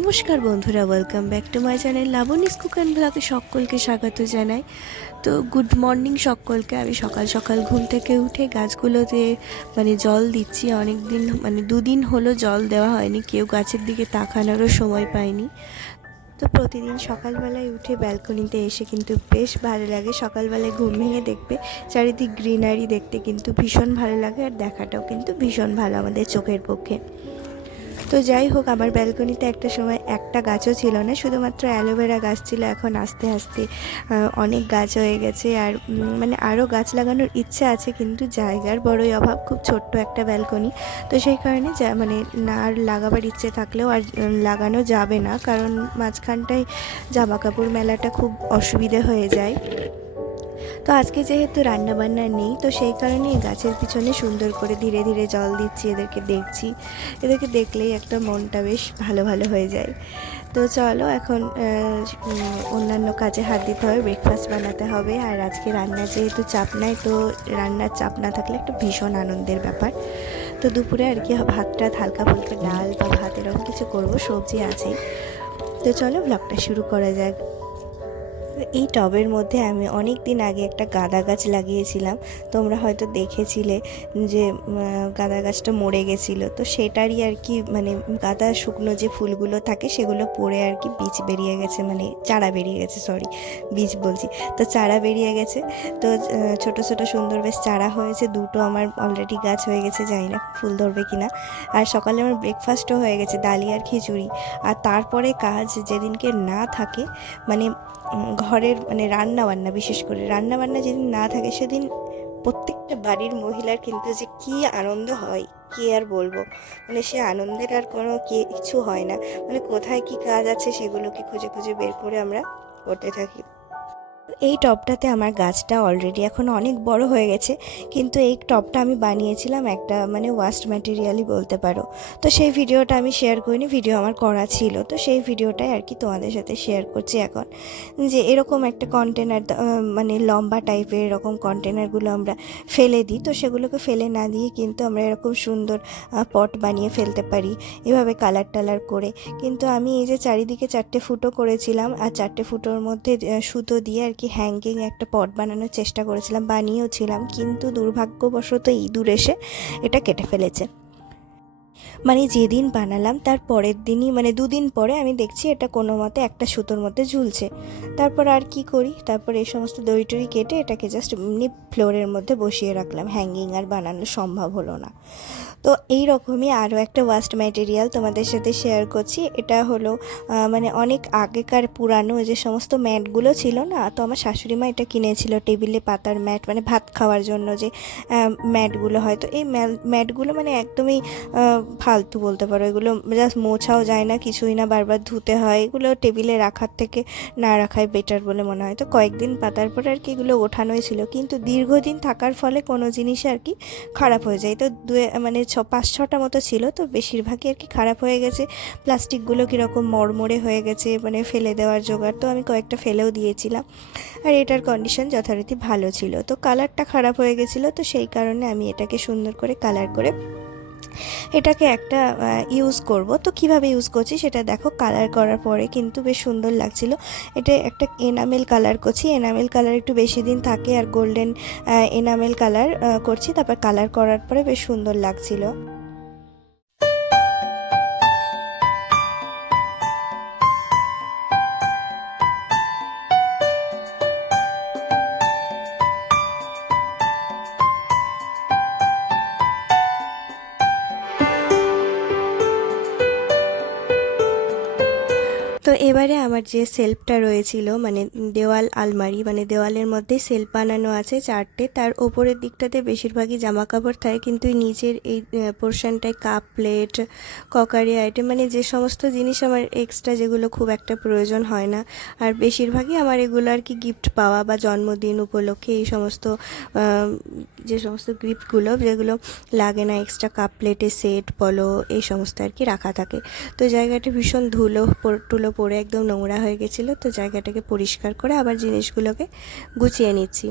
নমস্কার বন্ধুরা, welcome back to my channel Labani's cook and ব্লগে সকলকে স্বাগত জানাই। তো গুড মর্নিং সকলকে। আমি সকাল সকাল ঘুম থেকে উঠে গাছগুলোতে জল দিচ্ছি। অনেক দিন দুদিন হলো জল দেওয়া হয়নি, কেউ গাছের দিকে তাকানোরও সময় পায়নি। তো প্রতিদিন সকালবেলায় উঠে ব্যালকনিতে এসে কিন্তু বেশ ভালো লাগে। সকালবেলায় ঘুম ভেঙে দেখবে চারিদিক গ্রিনারি, দেখতে কিন্তু ভীষণ ভালো লাগে, আর দেখাটাও কিন্তু ভীষণ ভালো আমাদের চোখের পক্ষে। তো যাই হোক, আমার ব্যালকনিতে একটা সময় একটা গাছও ছিল না, শুধুমাত্র অ্যালোভেরা গাছ ছিল। এখন আস্তে আস্তে অনেক গাছ হয়ে গেছে, আর আরও গাছ লাগানোর ইচ্ছে আছে, কিন্তু জায়গার বড়ই অভাব। খুব ছোট্ট একটা ব্যালকনি, তো সেই কারণে না আর লাগাবার ইচ্ছে থাকলেও আর লাগানো যাবে না, কারণ মাঝখানটায় জামা কাপড় মেলাটা খুব অসুবিধে হয়ে যায়। তো আজকে যেহেতু রান্নাবান্না নেই, তো সেই কারণেই গাছের পিছনে সুন্দর করে ধীরে ধীরে জল দিচ্ছি, এদেরকে দেখছি। এদেরকে দেখলেই একটা মনটা বেশ ভালো ভালো হয়ে যায়। তো চলো এখন অন্যান্য কাজে হাত দিতে হবে, ব্রেকফাস্ট বানাতে হবে। আর আজকে রান্নার যেহেতু চাপ নাই, তো রান্নার চাপ না থাকলে একটা ভীষণ আনন্দের ব্যাপার। তো দুপুরে আর কি ভাতটা হালকা ফুলকা ডাল বা ভাত এরকম কিছু করবো, সবজি আছেই। তো চলো ব্লগটা শুরু করা যাক। এই টবের মধ্যে আমি অনেক দিন আগে একটা গাঁদা গাছ লাগিয়েছিলাম। তোমরা হয়তো দেখেছিলে যে গাঁদা গাছটা মরে গেছিলো, তো সেটারই আর কি গাঁদা শুকনো যে ফুলগুলো থাকে সেগুলো পড়ে আর কি বীজ বেরিয়ে গেছে, চারা বেরিয়ে গেছে, সরি বীজ বলছি, তো চারা বেরিয়ে গেছে। তো ছোট ছোট সুন্দর বেশ চারা হয়েছে, দুটো আমার অলরেডি গাছ হয়ে গেছে, জানি না ফুল ধরবে কিনা। আর সকালে আমার ব্রেকফাস্টও হয়ে গেছে, ডালিয়া আর খিচুড়ি। আর তারপরে কাজ যেদিনকে না থাকে, ঘরের রান্নাবান্না, বিশেষ করে রান্নাবান্না যেদিন না থাকে, সেদিন প্রত্যেকটা বাড়ির মহিলার কিন্তু যে কী আনন্দ হয় কী আর বলবো। সে আনন্দের আর কোনো কিছু হয় না। কোথায় কি কাজ আছে সেগুলোকে খুঁজে খুঁজে বের করে আমরা করতে থাকি। এই টবটাতে আমার গাছটা অলরেডি এখন অনেক বড় হয়ে গেছে, কিন্তু এই টবটা আমি বানিয়েছিলাম একটা ওয়াস্ট ম্যাটেরিয়ালই বলতে পারো। তো সেই ভিডিওটা আমি শেয়ার করিনি, ভিডিও আমার করা ছিল, তো সেই ভিডিওটাই আর কি তোমাদের সাথে শেয়ার করছি এখন। যে এরকম একটা কন্টেনার, লম্বা টাইপের এরকম কন্টেনারগুলো আমরা ফেলে দিই, তো সেগুলোকে ফেলে না দিয়ে কিন্তু আমরা এরকম সুন্দর পট বানিয়ে ফেলতে পারি, এভাবে কালার টালার করে। কিন্তু আমি এই যে চারিদিকে 4টে ফুটো করেছিলাম, আর 4টে ফুটোর মধ্যে সুতো দিয়ে আর কি হ্যাঙ্গিং একটা পট বানানোর চেষ্টা করেছিলাম, বানিয়েওছিলাম, কিন্তু দুর্ভাগ্যবশত ইঁদুর এসে এটা কেটে ফেলেছে। যেদিন বানালাম তার পরের দিনই, 2 দিন পরে আমি দেখছি এটা কোনো মতে একটা সুতোর মধ্যে ঝুলছে। তারপর আর কি করি, তারপর এই সমস্ত দড়ি টড়ি কেটে এটাকে জাস্ট এমনি ফ্লোরের মধ্যে বসিয়ে রাখলাম, হ্যাঙ্গিং আর বানানো সম্ভব হলো না। তো এই রকমই আরও একটা ওয়াস্ট ম্যাটেরিয়াল তোমাদের সাথে শেয়ার করছি। এটা হলো অনেক আগেকার পুরানো যে সমস্ত ম্যাটগুলো ছিল না, তো আমার শাশুড়ি মা এটা কিনেছিল, টেবিলে পাতার ম্যাট, ভাত খাওয়ার জন্য যে ম্যাটগুলো হয়। তো এই ম্যাটগুলো একদমই ফালতু বলতে পারো, এগুলো জাস্ট মোছাও যায় না, কিছুই না, বারবার ধুতে হয়। এগুলো টেবিলে রাখার থেকে না রাখাই বেটার বলে মনে হয়। তো কয়েকদিন পাতার পরে আর কি এগুলো ওঠানোই ছিল, কিন্তু দীর্ঘদিন থাকার ফলে কোনো জিনিস আর কি খারাপ হয়ে যায়। তো 5-6টা মতো ছিল, তো বেশিরভাগই আর কি খারাপ হয়ে গেছে। প্লাস্টিকগুলো কীরকম মরমরে হয়ে গেছে, ফেলে দেওয়ার জোগাড়, তো আমি কয়েকটা ফেলেও দিয়েছিলাম। আর এটার কন্ডিশন যথারীতি ভালো ছিল, তো কালারটা খারাপ হয়ে গেছিলো, তো সেই কারণে আমি এটাকে সুন্দর করে কালার করে এটাকে একটা ইউজ করব। তো কিভাবে ইউজ করছি সেটা দেখো। কালার করার পরে কিন্তু বেশ সুন্দর লাগছিল। এটা একটা এনামেল কালার করছি, এনামেল কালার একটু বেশি দিন থাকে, আর গোল্ডেন এনামেল কালার করছি। তারপর কালার করার পরে বেশ সুন্দর লাগছিল। তো এবারে আমার যে সেলফটা রয়েছিল, দেওয়াল আলমারি, দেওয়ালের মধ্যে সেলফ বানানো আছে 4টে, তার ওপরের দিকটাতে বেশিরভাগই জামা কাপড় থাকে, কিন্তু নিচের এই পোর্শনটায় কাপ প্লেট, ককারি আইটেম, যে সমস্ত জিনিস আমার এক্সট্রা, যেগুলো খুব একটা প্রয়োজন হয় না। আর বেশিরভাগই আমার এগুলো আর কি গিফট পাওয়া বা জন্মদিন উপলক্ষে এই সমস্ত যে সমস্ত গিফটগুলো যেগুলো লাগে না, এক্সট্রা কাপ প্লেটের সেট বলো, এই সমস্ত আর কি রাখা থাকে। তো জায়গাটা ভীষণ টুলো পড়ে একদম নোংরা হয়ে গেছিলো, তো জায়গাটাকে পরিষ্কার করে আবার জিনিসগুলোকে গুছিয়ে নিচ্ছি।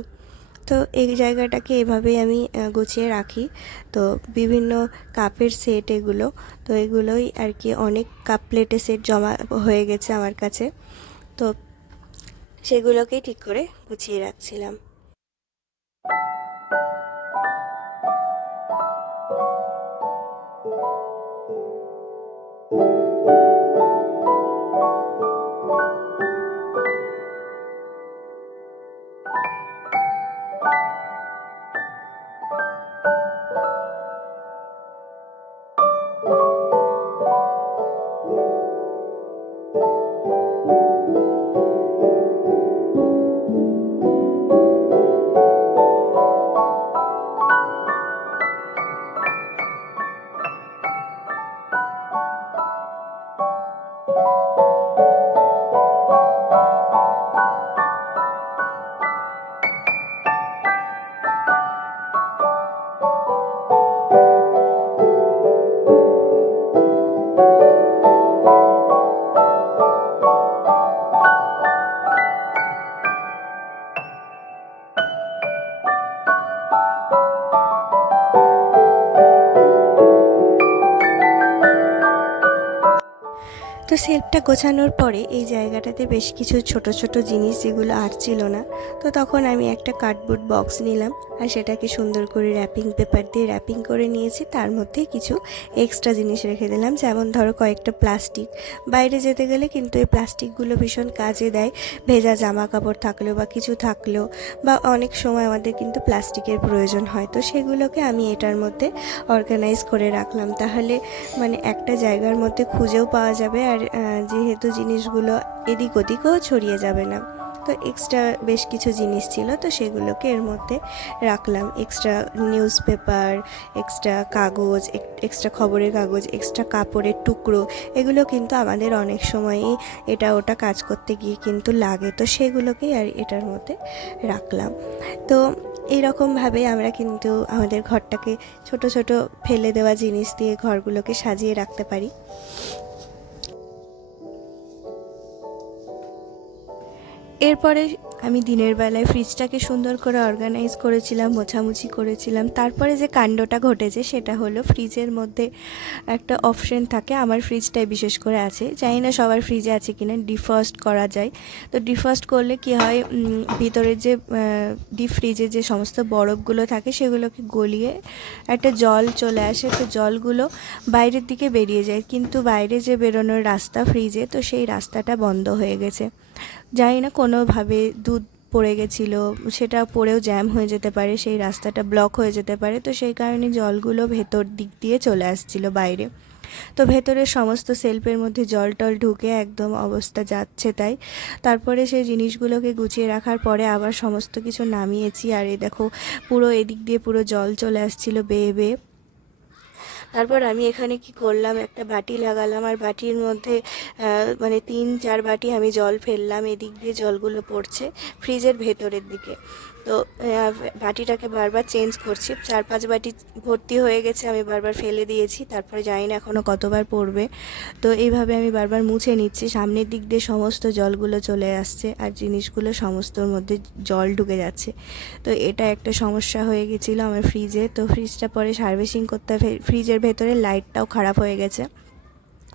তো এই জায়গাটাকে এভাবেই আমি গুছিয়ে রাখি। তো বিভিন্ন কাপের সেট এগুলো, তো এগুলোই আর কি, অনেক কাপ প্লেটের সেট জমা হয়ে গেছে আমার কাছে, তো সেগুলোকেই ঠিক করে গুছিয়ে রাখছিলাম। তো শেলফটা গোছানোর পরে এই জায়গাটাতে বেশ কিছু ছোট ছোট জিনিস যেগুলো আর ছিল না, তো তখন আমি একটা কার্ডবোর্ড বক্স নিলাম আর সেটাকে সুন্দর করে র্যাপিং পেপার দিয়ে র্যাপিং করে নিয়েছি। তার মধ্যে কিছু এক্সট্রা জিনিস রেখে দিলাম, যেমন ধরো কয়েকটা প্লাস্টিক। বাইরে যেতে গেলে কিন্তু এই প্লাস্টিকগুলো ভীষণ কাজে দেয়, ভেজা জামা কাপড় থাকলেও বা কিছু থাকলেও, বা অনেক সময় আমাদের কিন্তু প্লাস্টিকের প্রয়োজন হয়, তো সেগুলোকে আমি এটার মধ্যে অর্গানাইজ করে রাখলাম। তাহলে মানে একটা জায়গার মধ্যে খুঁজেও পাওয়া যাবে, আর যেহেতু জিনিসগুলো এদিক ওদিকেও ছড়িয়ে যাবে না। তো এক্সট্রা বেশ কিছু জিনিস ছিল, তো সেগুলোকে এর মধ্যে রাখলাম। এক্সট্রা নিউজ পেপার, এক্সট্রা কাগজ, এক্সট্রা খবরের কাগজ, এক্সট্রা কাপড়ের টুকরো, এগুলো কিন্তু আমাদের অনেক সময়ই এটা ওটা কাজ করতে গিয়ে কিন্তু লাগে, তো সেগুলোকেই আর এটার মধ্যে রাখলাম। তো এইরকমভাবে আমরা কিন্তু আমাদের ঘরটাকে ছোট ছোট ফেলে দেওয়া জিনিস দিয়ে ঘরগুলোকে সাজিয়ে রাখতে পারি। এরপরে আমি দিনের বেলায় ফ্রিজটাকে সুন্দর করে অর্গানাইজ করেছিলাম, মোছামুছি করেছিলাম। তারপরে যে কাণ্ডটা ঘটেছে সেটা হলো, ফ্রিজের মধ্যে একটা অপশন থাকে, আমার ফ্রিজটাই বিশেষ করে আছে, জানি না সবার ফ্রিজে আছে কিনা, ডিফ্রস্ট করা যায়। তো ডিফ্রস্ট করলে কি হয়, ভিতরের যে ডিপ ফ্রিজে যে সমস্ত বরফগুলো থাকে সেগুলোকে গলিয়ে একটা জল চলে আসে, তো জলগুলো বাইরের দিকে বেরিয়ে যায়, কিন্তু বাইরে যে বেরোনোর রাস্তা ফ্রিজে, তো সেই রাস্তাটা বন্ধ হয়ে গেছে। জানি না কোনোভাবে দুধ পড়ে গেছিলো, সেটা পড়েও জ্যাম হয়ে যেতে পারে, সেই রাস্তাটা ব্লক হয়ে যেতে পারে, তো সেই কারণে জলগুলো ভেতর দিক দিয়ে চলে আসছিল বাইরে। তো ভেতরের সমস্ত সেলফের মধ্যে জল টল ঢুকে একদম অবস্থা যাচ্ছে তাই। তারপরে সেই জিনিসগুলোকে গুছিয়ে রাখার পরে আবার সমস্ত কিছু নামিয়েছি, আর এই দেখো পুরো এদিক দিয়ে পুরো জল চলে আসছিলো বেয়ে বেয়ে। তারপর আমি এখানে কি করলাম, একটা বাটি লাগালাম, আর বাটির মধ্যে মানে 3-4 বাটি আমি জল ফেললাম, এদিক দিয়ে জলগুলো পড়ছে ফ্রিজের ভেতরের দিকে। তো বাটিটাকে বারবার চেঞ্জ করছি, 4-5 বাটি ভর্তি হয়ে গেছে, আমি বারবার ফেলে দিয়েছি, তারপরে জানি না এখনও কতবার পড়বে। তো এইভাবে আমি বারবার মুছে নিচ্ছি, সামনের দিক দিয়ে সমস্ত জলগুলো চলে আসছে আর জিনিসগুলো সমস্তর মধ্যে জল ঢুকে যাচ্ছে। তো এটা একটা সমস্যা হয়ে গেছিলো আমার ফ্রিজে। তো ফ্রিজটা পরে সার্ভিসিং করতে, ফ্রিজের ভেতরে লাইটটাও খারাপ হয়ে গেছে,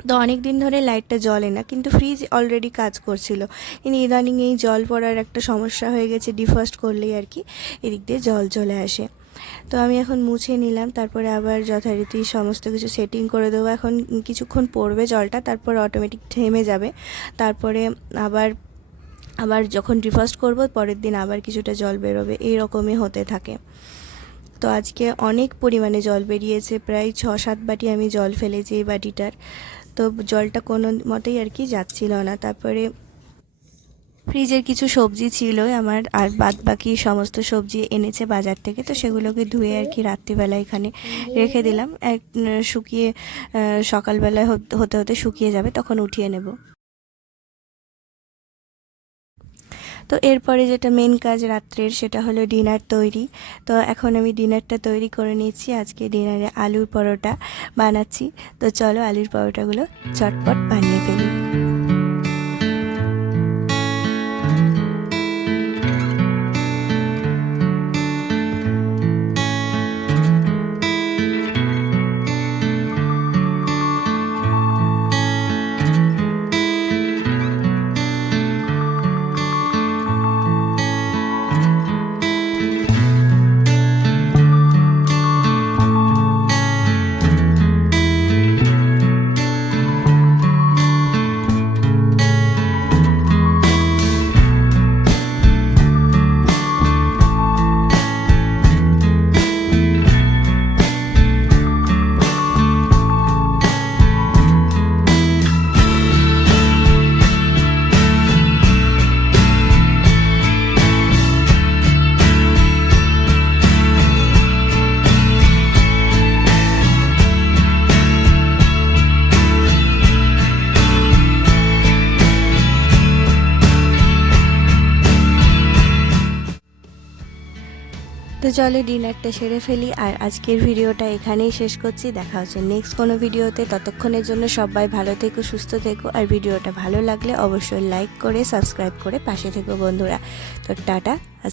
তো অনেক দিন ধরে লাইটটা জ্বলে না, কিন্তু ফ্রিজ অলরেডি কাজ করছিল, কিন্তু ইদানিং এই জল পড়ার একটা সমস্যা হয়ে গেছে, ডিফ্রস্ট করলেই আর কি এদিক দিয়ে জল চলে আসে। তো আমি এখন মুছে নিলাম, তারপরে আবার যথারীতি সমস্ত কিছু সেটিং করে দেবো। এখন কিছুক্ষণ পড়বে জলটা, তারপর অটোমেটিক থেমে যাবে, তারপরে আবার আবার যখন ডিফ্রস্ট করব পরের দিন আবার কিছুটা জল বেরোবে, এই রকমই হতে থাকে। তো আজকে অনেক পরিমাণে জল বেরিয়েছে, প্রায় 6-7 বাটি আমি জল ফেলেছি এই বাটিটার। তো জলটা কোনো মতেই আর কি যাচ্ছিল না। তারপরে ফ্রিজের কিছু সবজি ছিল আমার, আর বাদ বাকি সমস্ত সবজি এনেছে বাজার থেকে, তো সেগুলোকে ধুয়ে আর কি রাত্রিবেলা এখানে রেখে দিলাম, শুকিয়ে সকালবেলায় হতে হতে শুকিয়ে যাবে, তখন উঠিয়ে নেব। তো এরপরে যেটা মেন কাজ রাত্রের, সেটা হলো ডিনার তৈরি। তো এখন আমি ডিনারটা তৈরি করে নিচ্ছি, আজকে ডিনারে আলুর পরোটা বানাচ্ছি। তো চলো আলুর পরোটাগুলো চটপট বানিয়ে ফেলি। তো চলো ডিনারটা সেরে ফেলি, আর আজকের ভিডিওটা এখানেই শেষ করছি। দেখা হচ্ছে নেক্সট কোনো ভিডিওতে। ততক্ষণের জন্য সবাই ভালো থেকো, সুস্থ থেকো, আর ভিডিওটা ভালো লাগলে অবশ্যই লাইক করে সাবস্ক্রাইব করে পাশে থেকো বন্ধুরা। তো টাটা।